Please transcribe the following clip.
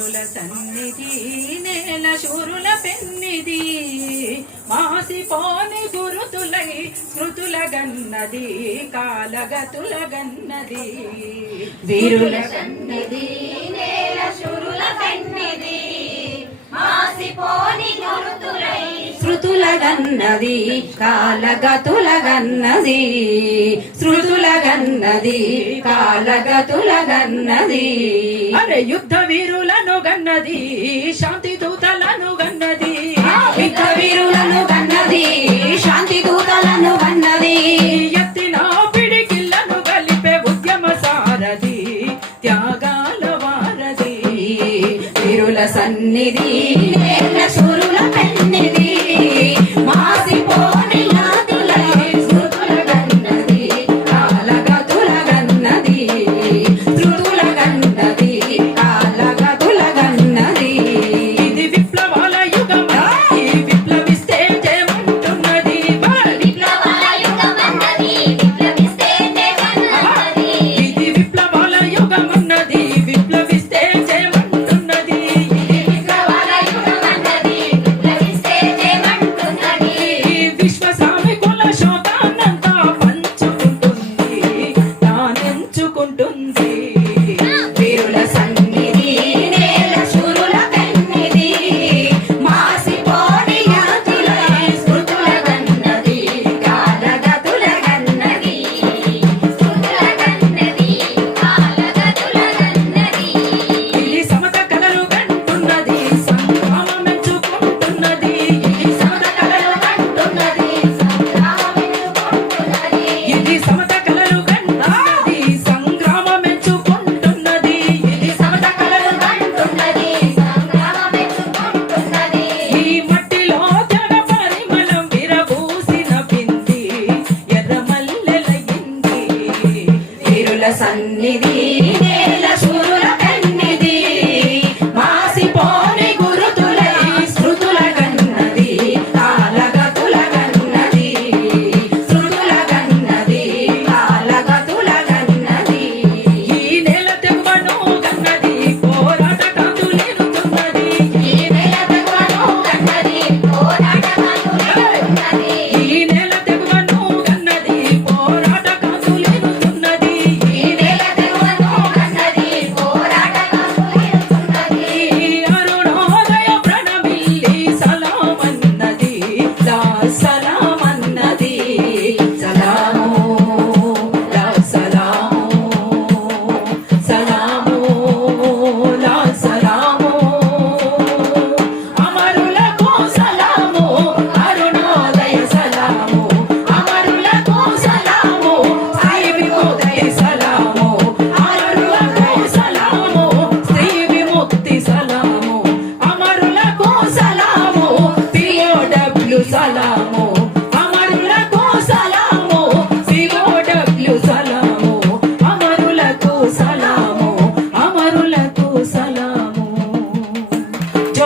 వీరుల సన్నిధి నేల శూరుల పెన్నిది మాసిపోని గురుతులై స్మృతుల గన్నది కాలగతుల గన్నది వీరుల సన్నిధి నేల శూరుల పెన్నిది మాసిపోని గురుతులై శృతుల గన్నది కాలగతుల గన్నది శృతుల గన్నది కాలగతుల గన్నది అరే యుద్ధ వీరులను గన్నది శాంతి దూతలను గన్నది యుద్ధ వీరులను గన్నది శాంతి దూతలను గన్నది ఎత్తిన పిడికిళ్లను కలిపే ఉద్యమ సారథి త్యాగాల వారధి వీరుల సన్నిధి నేల శూరుల